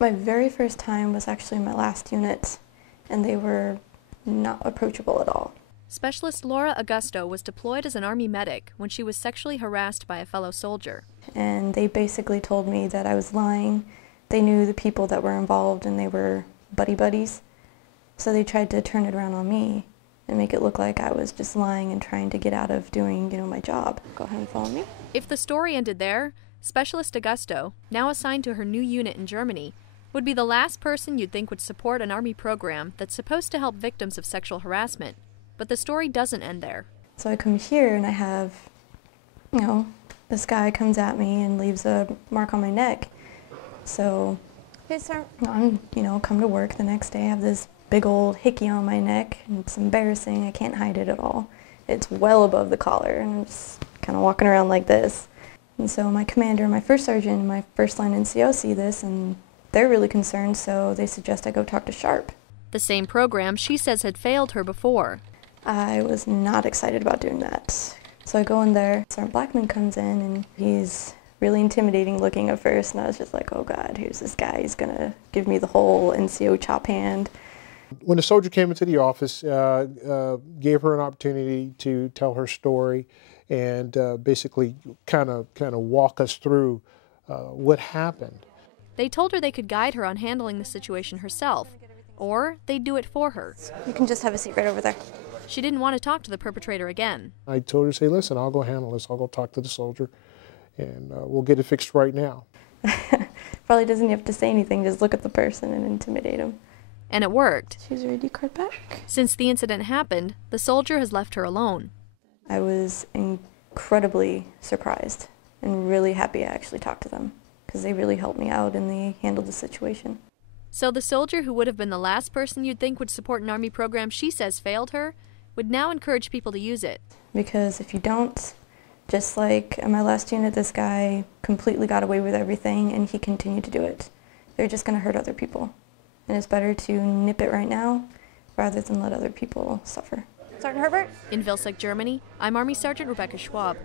My very first time was actually my last unit, and they were not approachable at all. Specialist Laura Augusto was deployed as an Army medic when she was sexually harassed by a fellow soldier. And they basically told me that I was lying. They knew the people that were involved and they were buddies. So they tried to turn it around on me and make it look like I was just lying and trying to get out of doing, my job. Go ahead and follow me. If the story ended there, Specialist Augusto, now assigned to her new unit in Germany, would be the last person you'd think would support an Army program that's supposed to help victims of sexual harassment. But the story doesn't end there. So I come here and I have, this guy comes at me and leaves a mark on my neck. So, hey sir, I'm, come to work the next day, I have this big old hickey on my neck, and it's embarrassing, I can't hide it at all. It's well above the collar, and I'm just kind of walking around like this. And so my commander, my first sergeant, and my first line NCO see this, and they're really concerned, so they suggest I go talk to Sharp. The same program she says had failed her before. I was not excited about doing that. So I go in there, Sergeant Blackman comes in, and he's really intimidating looking at first, and I was just like, oh God, here's this guy, he's gonna give me the whole NCO chop hand. When the soldier came into the office, gave her an opportunity to tell her story and basically kind of walk us through what happened. They told her they could guide her on handling the situation herself, or they'd do it for her. You can just have a seat right over there. She didn't want to talk to the perpetrator again. I told her, say, listen, I'll go handle this. I'll go talk to the soldier, and we'll get it fixed right now. Probably doesn't have to say anything, just look at the person and intimidate him. And it worked. Choose your ID card back. Since the incident happened, the soldier has left her alone. I was incredibly surprised and really happy I actually talked to them, because they really helped me out and they handled the situation. So the soldier who would have been the last person you'd think would support an Army program she says failed her, would now encourage people to use it. Because if you don't, just like in my last unit, this guy completely got away with everything and he continued to do it. They're just going to hurt other people. And it's better to nip it right now rather than let other people suffer. Sergeant Herbert? In Vilseck, Germany, I'm Army Sergeant Rebecca Schwab.